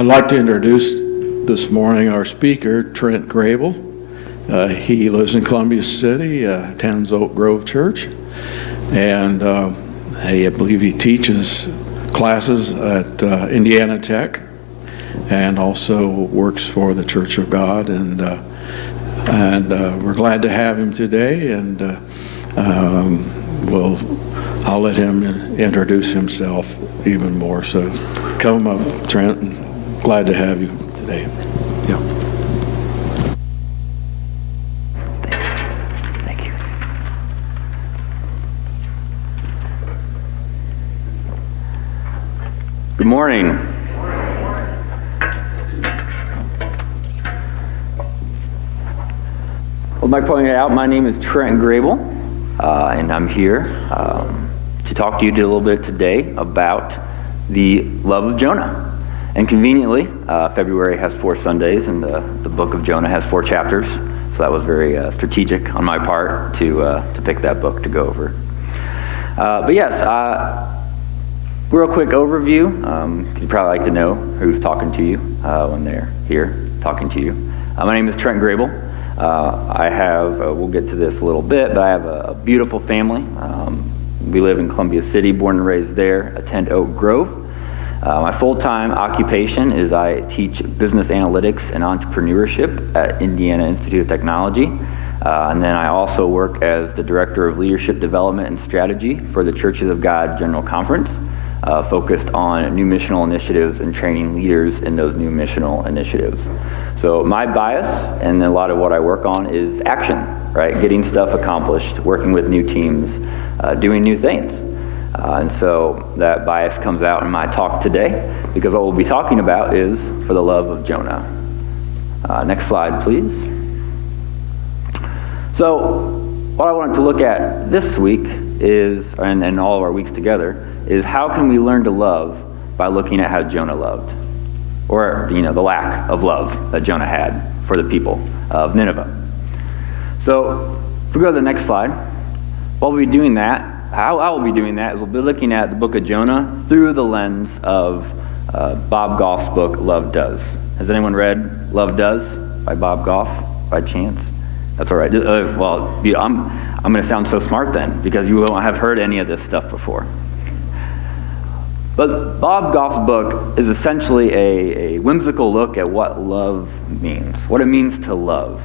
I'd like to introduce this morning our speaker, Trent Grable. He lives in Columbia City, attends Oak Grove Church, and I believe he teaches classes at Indiana Tech and also works for the Church of God. And we're glad to have him today, and I'll let him introduce himself even more. So come up, Trent, and glad to have you today. Yeah. Thank you. Good morning. Well, like pointed out, my name is Trent Grable, and I'm here to talk to you a little bit today about the love of Jonah. And conveniently, February has 4 Sundays, and the book of Jonah has 4 chapters. So that was very strategic on my part to pick that book to go over. But yes, real quick overview, because you probably like to know who's talking to you when they're here talking to you. My name is Trent Grable. I have, we'll get to this a little bit, but I have a beautiful family. We live in Columbia City, born and raised there, attend Oak Grove. My full-time occupation is I teach business analytics and entrepreneurship at Indiana Institute of Technology. And then I also work as the Director of Leadership Development and Strategy for the Churches of God General Conference, focused on new missional initiatives and training leaders in those new missional initiatives. So my bias and a lot of what I work on is action, right? Getting stuff accomplished, working with new teams, doing new things. And so that bias comes out in my talk today, because what we'll be talking about is for the love of Jonah. Next slide, please. So what I wanted to look at this week is, and all of our weeks together, is how can we learn to love by looking at how Jonah loved, or the lack of love that Jonah had for the people of Nineveh. So if we go to the next slide, while we'll be doing that, how I will be doing that is we'll be looking at the book of Jonah through the lens of Bob Goff's book, Love Does. Has anyone read Love Does by Bob Goff by chance? That's all right. Well, I'm going to sound so smart then, because you won't have heard any of this stuff before. But Bob Goff's book is essentially a whimsical look at what love means, what it means to love.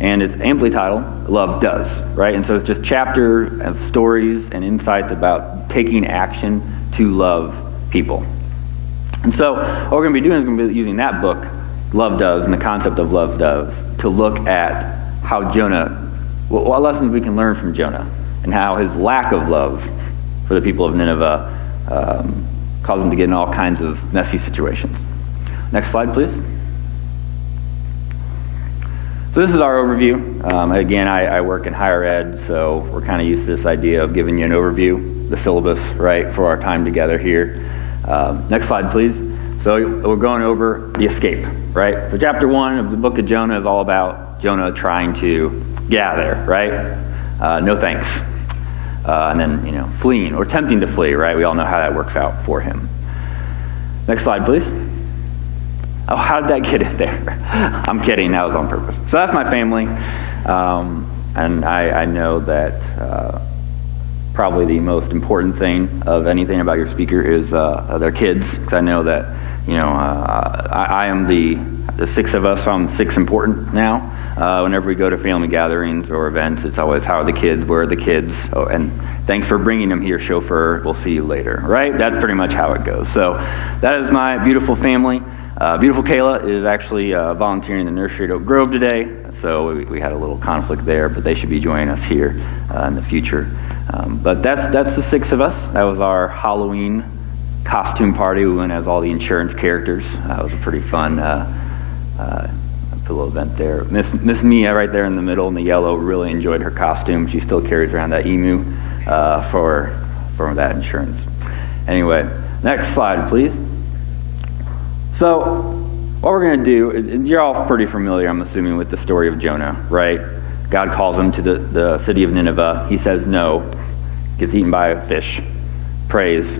And it's amply titled, Love Does, right? And so it's just chapters of stories and insights about taking action to love people. And so what we're going to be doing is going to be using that book, Love Does, and the concept of Love Does, to look at how Jonah, what lessons we can learn from Jonah, and how his lack of love for the people of Nineveh caused him to get in all kinds of messy situations. Next slide, please. So this is our overview. Again, I work in higher ed, so we're kind of used to this idea of giving you an overview, the syllabus, right, for our time together here. Next slide, please. So we're going over the escape, right? So chapter 1 of the book of Jonah is all about Jonah trying to get out of there, right? No thanks. And then, fleeing or attempting to flee, right? We all know how that works out for him. Next slide, please. Oh, how did that get in there? I'm kidding, that was on purpose. So that's my family, and I know that probably the most important thing of anything about your speaker is their kids, because I know that, I am the 6 of us, so I'm 6 important now. Whenever we go to family gatherings or events, it's always, how are the kids, where are the kids, oh, and thanks for bringing them here, chauffeur, we'll see you later, right? That's pretty much how it goes. So that is my beautiful family. Beautiful Kayla is actually volunteering in the nursery at Oak Grove today, so we had a little conflict there, but they should be joining us here in the future. But that's the 6 of us. That was our Halloween costume party. We went as all the insurance characters. That was a pretty fun little event there. Miss Mia right there in the middle in the yellow really enjoyed her costume. She still carries around that emu for that insurance. Anyway, next slide, please. So what we're going to do, you're all pretty familiar, I'm assuming, with the story of Jonah, right? God calls him to the city of Nineveh. He says no, gets eaten by a fish, prays,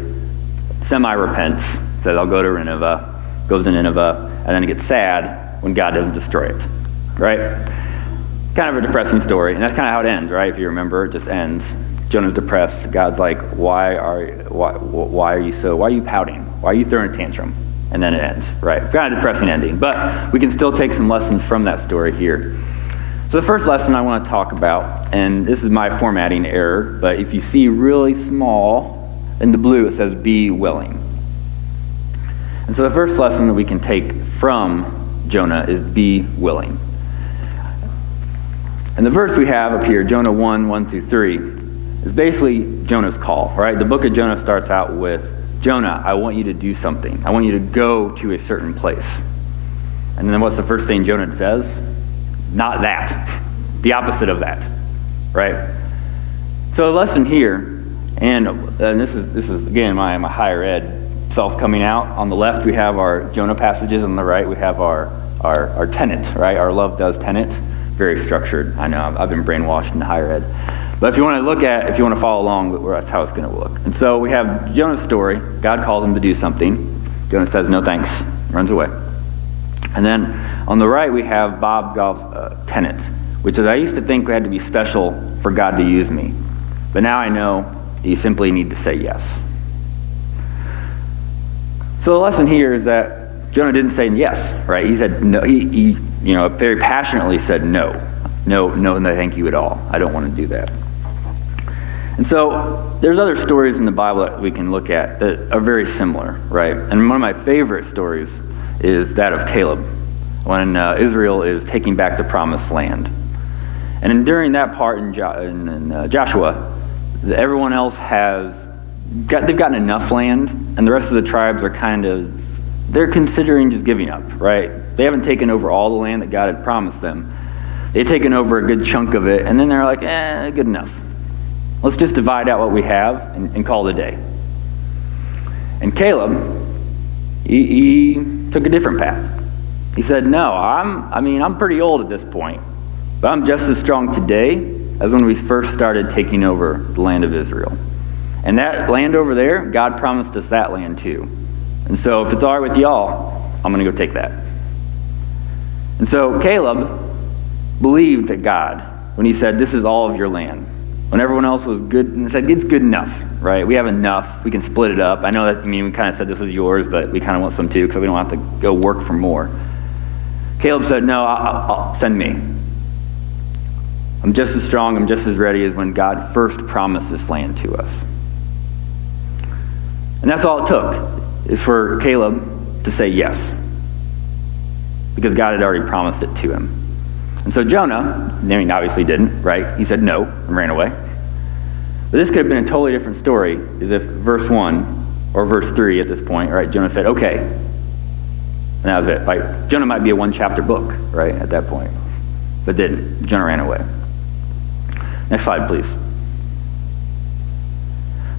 semi-repents, says, I'll go to Nineveh, goes to Nineveh, and then it gets sad when God doesn't destroy it, right? Kind of a depressing story, and that's kind of how it ends, right? If you remember, it just ends. Jonah's depressed. God's like, why are you pouting? Why are you throwing a tantrum? And then it ends, right? Kind of a depressing ending, but we can still take some lessons from that story here. So the first lesson I want to talk about, and this is my formatting error, but if you see really small in the blue, it says be willing. And so the first lesson that we can take from Jonah is be willing. And the verse we have up here, Jonah 1:1-3, is basically Jonah's call, right? The book of Jonah starts out with, Jonah, I want you to do something. I want you to go to a certain place. And then what's the first thing Jonah says? Not that. The opposite of that, right? So the lesson here, and this is again my higher ed self coming out. On the left we have our Jonah passages, on the right we have our tenet, right? Our love does tenet. Very structured. I know I've been brainwashed in higher ed. But if you want to follow along, that's how it's going to look. And so we have Jonah's story. God calls him to do something. Jonah says, no thanks, runs away. And then on the right, we have Bob Goff's tenet, which is I used to think had to be special for God to use me. But now I know you simply need to say yes. So the lesson here is that Jonah didn't say yes, right? He said no. He very passionately said no, thank you at all. I don't want to do that. And so there's other stories in the Bible that we can look at that are very similar, right? And one of my favorite stories is that of Caleb, when Israel is taking back the promised land. And during that part in Joshua, everyone else they've gotten enough land, and the rest of the tribes are they're considering just giving up, right? They haven't taken over all the land that God had promised them. They've taken over a good chunk of it, and then they're like, good enough. Let's just divide out what we have and call it a day. And Caleb, he took a different path. He said, no, I'm pretty old at this point, but I'm just as strong today as when we first started taking over the land of Israel. And that land over there, God promised us that land too. And so if it's all right with y'all, I'm going to go take that. And so Caleb believed that God when he said, this is all of your land. When everyone else was good, and said, it's good enough, right? We have enough. We can split it up. I know that, we kind of said this was yours, but we kind of want some too, because we don't have to go work for more. Caleb said, no, I'll send me. I'm just as strong, I'm just as ready as when God first promised this land to us. And that's all it took, is for Caleb to say yes, because God had already promised it to him. And so Jonah, obviously didn't, right? He said no and ran away. But this could have been a totally different story, as if verse 1 or verse 3 at this point, right? Jonah said, okay. And that was it. Like, Jonah might be a one-chapter book, right, at that point. But didn't. Jonah ran away. Next slide, please.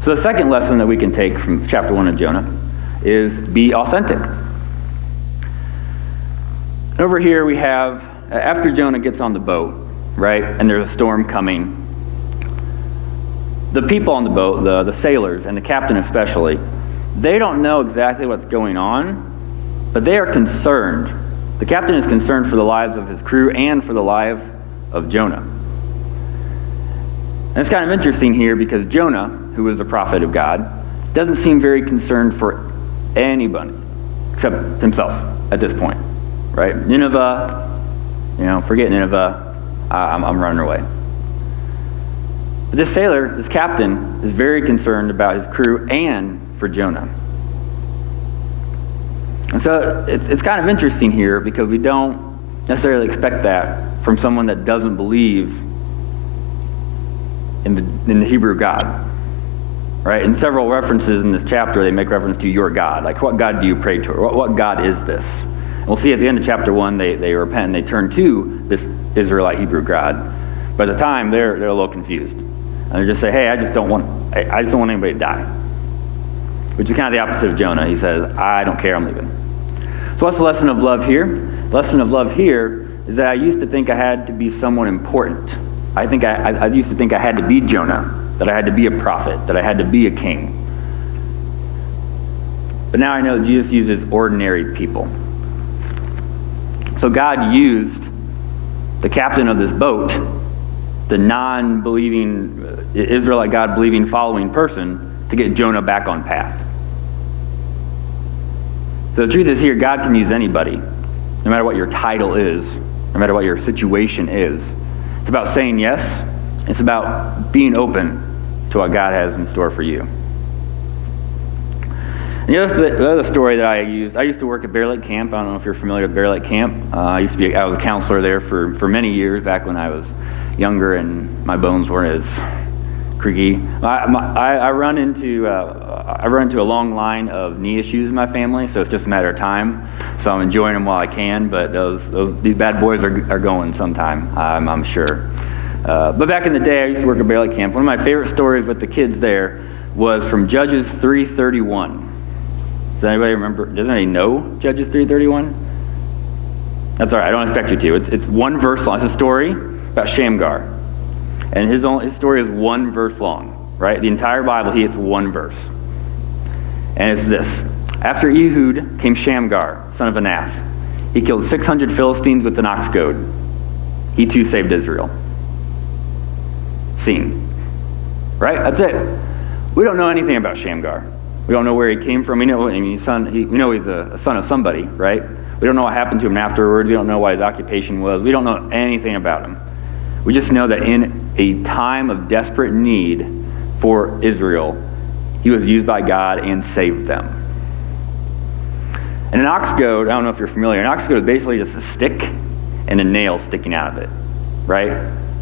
So the second lesson that we can take from chapter 1 of Jonah is be authentic. And over here we have, after Jonah gets on the boat, right, and there's a storm coming, the people on the boat, the sailors, and the captain especially, they don't know exactly what's going on, but they are concerned. The captain is concerned for the lives of his crew and for the life of Jonah. And it's kind of interesting here because Jonah, who was a prophet of God, doesn't seem very concerned for anybody except himself at this point, right? Nineveh, forget Nineveh, I'm running away. But this sailor, this captain, is very concerned about his crew and for Jonah. And so it's kind of interesting here because we don't necessarily expect that from someone that doesn't believe in the Hebrew God, right? In several references in this chapter, they make reference to your God. Like, what God do you pray to? Or what God is this? And we'll see at the end of chapter 1, they repent and they turn to this Israelite Hebrew God. By the time, they're a little confused. And they just say, hey, I just don't want anybody to die. Which is kind of the opposite of Jonah. He says, I don't care, I'm leaving. So what's the lesson of love here? The lesson of love here is that I used to think I had to be someone important. I used to think I had to be Jonah, that I had to be a prophet, that I had to be a king. But now I know that Jesus uses ordinary people. So God used the captain of this boat, the non-believing Israelite God-believing following person, to get Jonah back on path. So the truth is here, God can use anybody, no matter what your title is, no matter what your situation is. It's about saying yes. It's about being open to what God has in store for you. And the other story that I used to work at Bear Lake Camp. I don't know if you're familiar with Bear Lake Camp. I was a counselor there for many years back when I was younger and my bones weren't as creaky. I run into a long line of knee issues in my family, so it's just a matter of time. So I'm enjoying them while I can, but these bad boys are going sometime, I'm sure. But back in the day, I used to work at Bear Lake Camp. One of my favorite stories with the kids there was from Judges 3:31. Does anybody remember? Does anybody know Judges 3:31? That's all right. I don't expect you to. It's one verse long. It's a story about Shamgar, and his story is one verse long. Right? The entire Bible, it's one verse, and it's this: After Ehud came Shamgar, son of Anath. He killed 600 Philistines with an ox goad. He too saved Israel. Scene. Right? That's it. We don't know anything about Shamgar. We don't know where he came from. We know he's a son of somebody, right? We don't know what happened to him afterwards. We don't know what his occupation was. We don't know anything about him. We just know that in a time of desperate need for Israel, he was used by God and saved them. And an ox goad, I don't know if you're familiar, an ox goad is basically just a stick and a nail sticking out of it, right?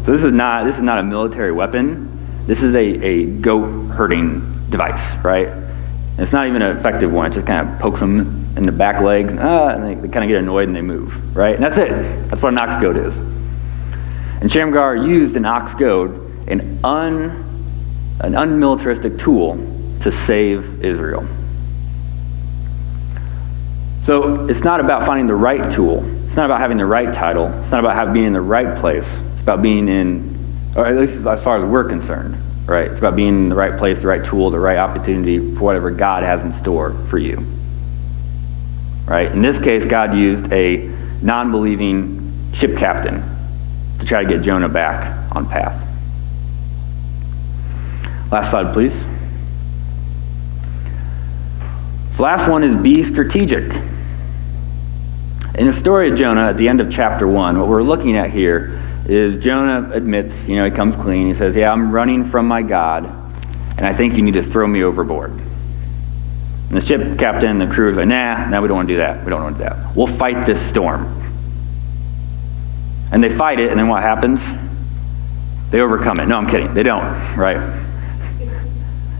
So this is not a military weapon. This is a goat herding device, right? And it's not even an effective one. It just kind of pokes them in the back legs, and they kind of get annoyed and they move, right? And that's it. That's what an ox goad is. And Shamgar used an ox goad, an unmilitaristic tool, to save Israel. So it's not about finding the right tool. It's not about having the right title. It's not about being in the right place. It's about being in, or at least as far as we're concerned, right? It's about being in the right place, the right tool, the right opportunity for whatever God has in store for you, right? In this case, God used a non-believing ship captain to try to get Jonah back on path. Last slide, please. So last one is be strategic. In the story of Jonah, at the end of chapter 1, what we're looking at here is Jonah admits, he comes clean. He says, I'm running from my God, and I think you need to throw me overboard. And the ship captain and the crew is like, nah, we don't want to do that. We don't want to do that. We'll fight this storm. And they fight it, and then what happens? They overcome it. No, I'm kidding. They don't, right?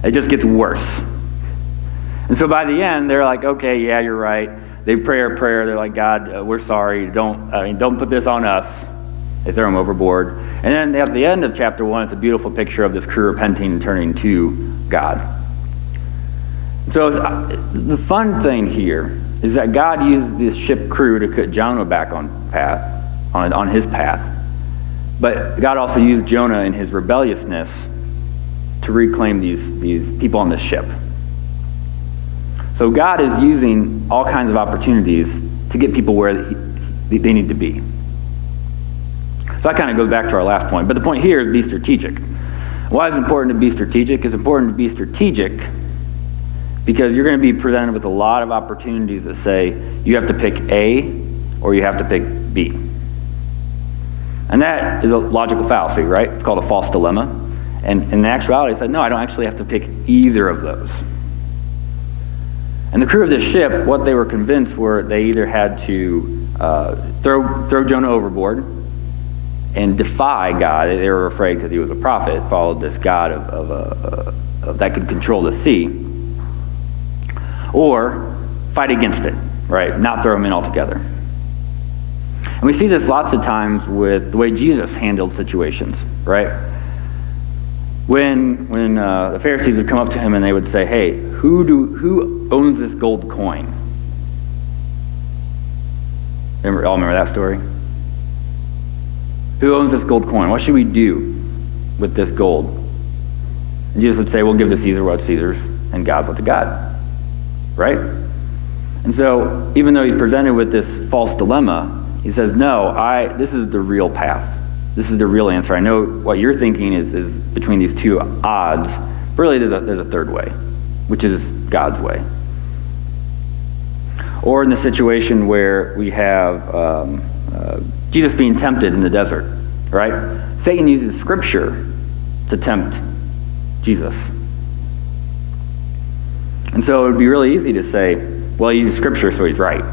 It just gets worse. And so by the end, they're like, okay, yeah, you're right. They pray a prayer. They're like, God, we're sorry. Don't put this on us. They throw him overboard. And then at the end of chapter 1, it's a beautiful picture of this crew repenting and turning to God. So the fun thing here is that God used this ship crew to put Jonah back on his path. But God also used Jonah in his rebelliousness to reclaim these people on the ship. So God is using all kinds of opportunities to get people where they need to be. So that kind of goes back to our last point. But the point here is be strategic. Why is it important to be strategic? It's important to be strategic because you're going to be presented with a lot of opportunities that say you have to pick A or you have to pick B. And that is a logical fallacy, right? It's called a false dilemma. And in actuality, it said, no, I don't actually have to pick either of those. And the crew of this ship, what they were convinced were they either had to throw Jonah overboard and defy God. They were afraid because he was a prophet, followed this God of that could control the sea, or fight against it, right? Not throw him in altogether. And we see this lots of times with the way Jesus handled situations, right? When the Pharisees would come up to him and they would say, hey, who owns this gold coin? Remember that story? Who owns this gold coin? What should we do with this gold? And Jesus would say, we'll give to Caesar what's Caesar's and God what's God. right? And so even though he's presented with this false dilemma, he says, no, this is the real path. This is the real answer. I know what you're thinking is between these two odds. But really, there's a third way, which is God's way. Or in the situation where we have Jesus being tempted in the desert, right? Satan uses Scripture to tempt Jesus. And so it would be really easy to say, well, he uses Scripture, so he's right?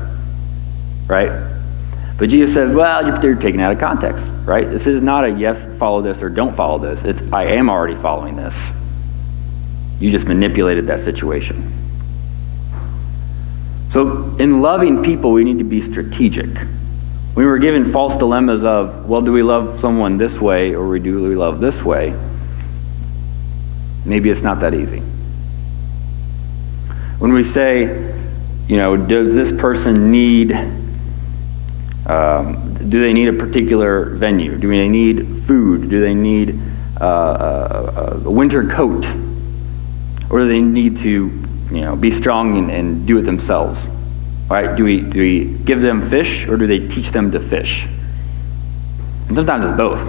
But Jesus says, well, you're taking it out of context, right? This is not a yes, follow this, or don't follow this. It's, I am already following this. You just manipulated that situation. So in loving people, we need to be strategic. We were given false dilemmas of, well, do we love someone this way, or do we love this way? Maybe it's not that easy. When we say, does this person need, do they need a particular venue? Do they need food? Do they need a winter coat? Or do they need to, be strong and do it themselves? Right? Do we give them fish, or do they teach them to fish? And sometimes it's both.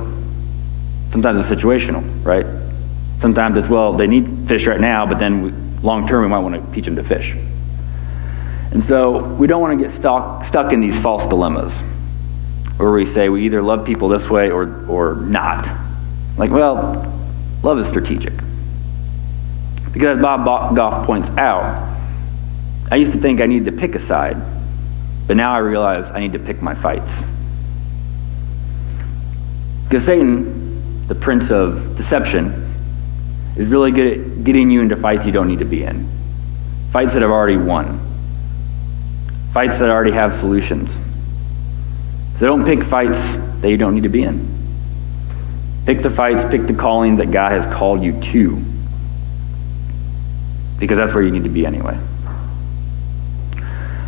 Sometimes it's situational, right? Sometimes it's, well, they need fish right now, but then long term we might want to teach them to fish. And so we don't want to get stuck in these false dilemmas where we say we either love people this way or not. Like, well, love is strategic. Because as Bob Goff points out, I used to think I needed to pick a side, but now I realize I need to pick my fights. Because Satan, the prince of deception, is really good at getting you into fights you don't need to be in. Fights that have already won. Fights that already have solutions. So don't pick fights that you don't need to be in. Pick the fights, pick the calling that God has called you to. Because that's where you need to be anyway.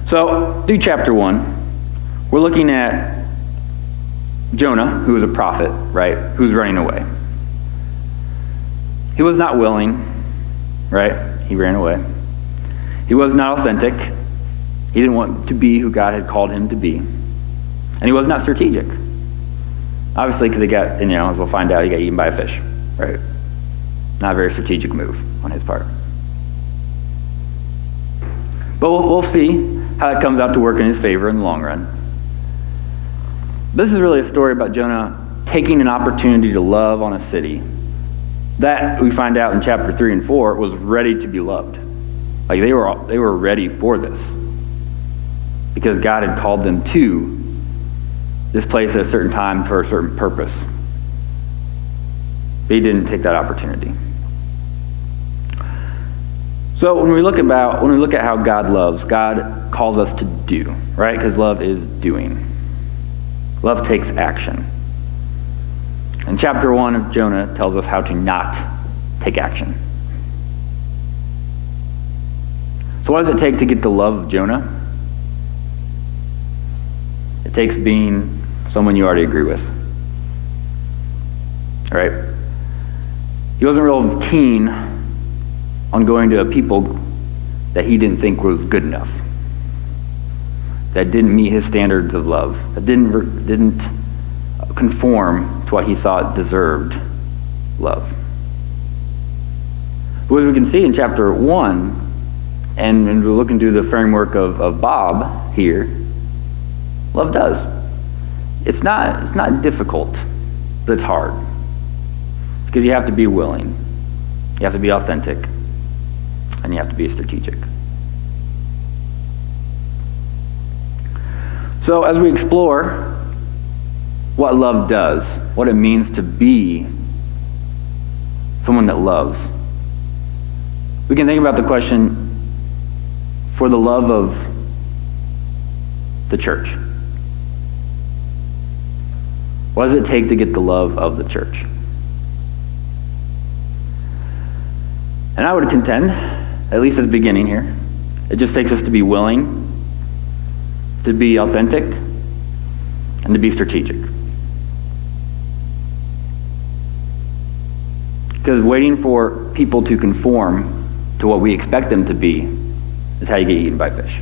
So, through chapter 1, we're looking at Jonah, who was a prophet, right? Who's running away. He was not willing, right? He ran away. He was not authentic. He didn't want to be who God had called him to be. And he was not strategic. Obviously, because he got, as we'll find out, he got eaten by a fish, right? Not a very strategic move on his part. But we'll see how it comes out to work in his favor in the long run. This is really a story about Jonah taking an opportunity to love on a city that, we find out in chapter 3 and 4, was ready to be loved. Like they were ready for this because God had called them to this place at a certain time for a certain purpose. But he didn't take that opportunity. So when we look at how God loves, God calls us to do, right? Because love is doing. Love takes action. And chapter 1 of Jonah tells us how to not take action. So what does it take to get the love of Jonah? It takes being someone you already agree with. Right? He wasn't real keen on going to a people that he didn't think was good enough, that didn't meet his standards of love, that didn't conform to what he thought deserved love. But as we can see in chapter 1, and we're looking through the framework of Bob here, love does. It's not difficult, but it's hard. Because you have to be willing, you have to be authentic, and you have to be strategic. So as we explore what love does, what it means to be someone that loves, we can think about the question, for the love of the church. What does it take to get the love of the church? And I would contend, at least at the beginning here, it just takes us to be willing, to be authentic, and to be strategic. Because waiting for people to conform to what we expect them to be is how you get eaten by fish.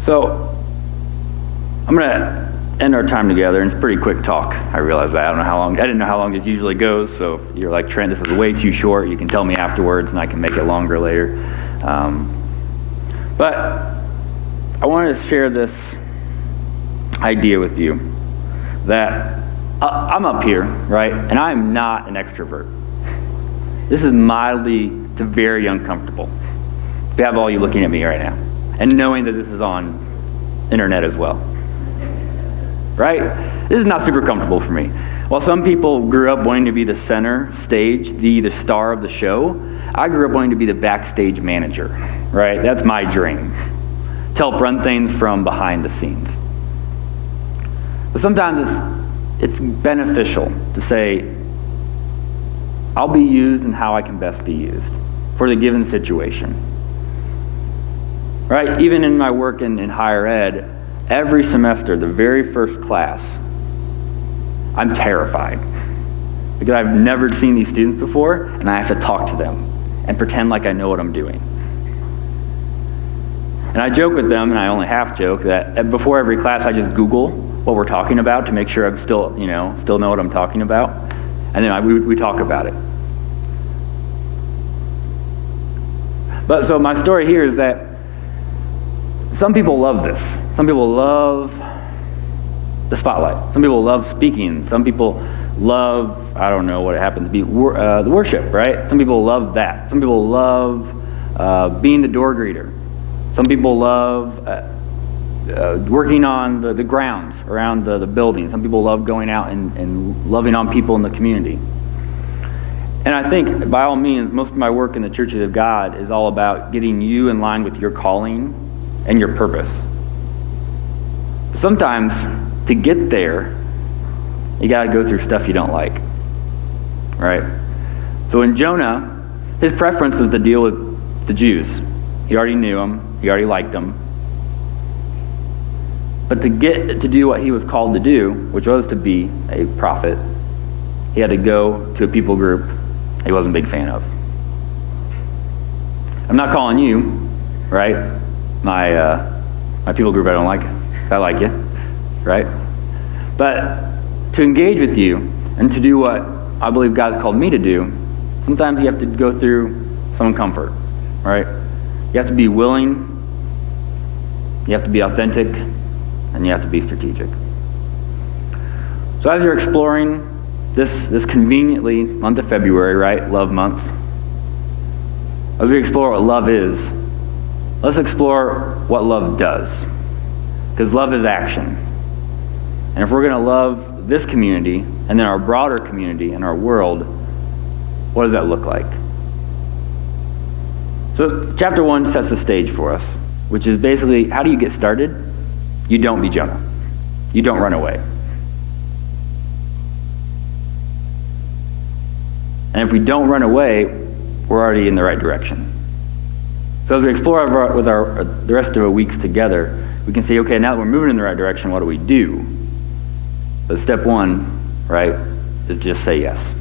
So, I'm going to end our time together, and it's a pretty quick talk. I realize that. I didn't know how long this usually goes, so if you're like, Trent, this is way too short, you can tell me afterwards, and I can make it longer later. But I wanted to share this idea with you that I'm up here, right, and I'm not an extrovert. This is mildly to very uncomfortable. We have all you looking at me right now, and knowing that this is on internet as well. Right? This is not super comfortable for me. While some people grew up wanting to be the center stage, the star of the show, I grew up wanting to be the backstage manager, right? That's my dream. To help run things from behind the scenes. But sometimes it's beneficial to say, I'll be used in how I can best be used for the given situation. Right? Even in my work in higher ed, every semester, the very first class, I'm terrified because I've never seen these students before, and I have to talk to them and pretend like I know what I'm doing. And I joke with them, and I only half joke, that before every class I just Google what we're talking about to make sure I'm still know what I'm talking about, and then we talk about it. But so my story here is that some people love this. Some people love the spotlight. Some people love speaking. Some people love, I don't know what it happens to be, the worship, right? Some people love that. Some people love being the door greeter. Some people love working on the grounds around the building. Some people love going out and loving on people in the community. And I think, by all means, most of my work in the Churches of God is all about getting you in line with your calling and your purpose. Sometimes, to get there, you got to go through stuff you don't like, right? So in Jonah, his preference was to deal with the Jews. He already knew them. He already liked them. But to get to do what he was called to do, which was to be a prophet, he had to go to a people group he wasn't a big fan of. I'm not calling you, right? My people group I don't like. I like you, right? But to engage with you and to do what I believe God's called me to do, sometimes you have to go through some comfort, right? You have to be willing, you have to be authentic, and you have to be strategic. So as you're exploring this conveniently month of February, right, love month, as we explore what love is, let's explore what love does. Because love is action. And if we're going to love this community, and then our broader community and our world, what does that look like? So chapter 1 sets the stage for us, which is basically, how do you get started? You don't be Jonah. You don't run away. And if we don't run away, we're already in the right direction. So as we explore the rest of the weeks together, we can say, okay, now that we're moving in the right direction, what do we do? But step 1, right, is just say yes.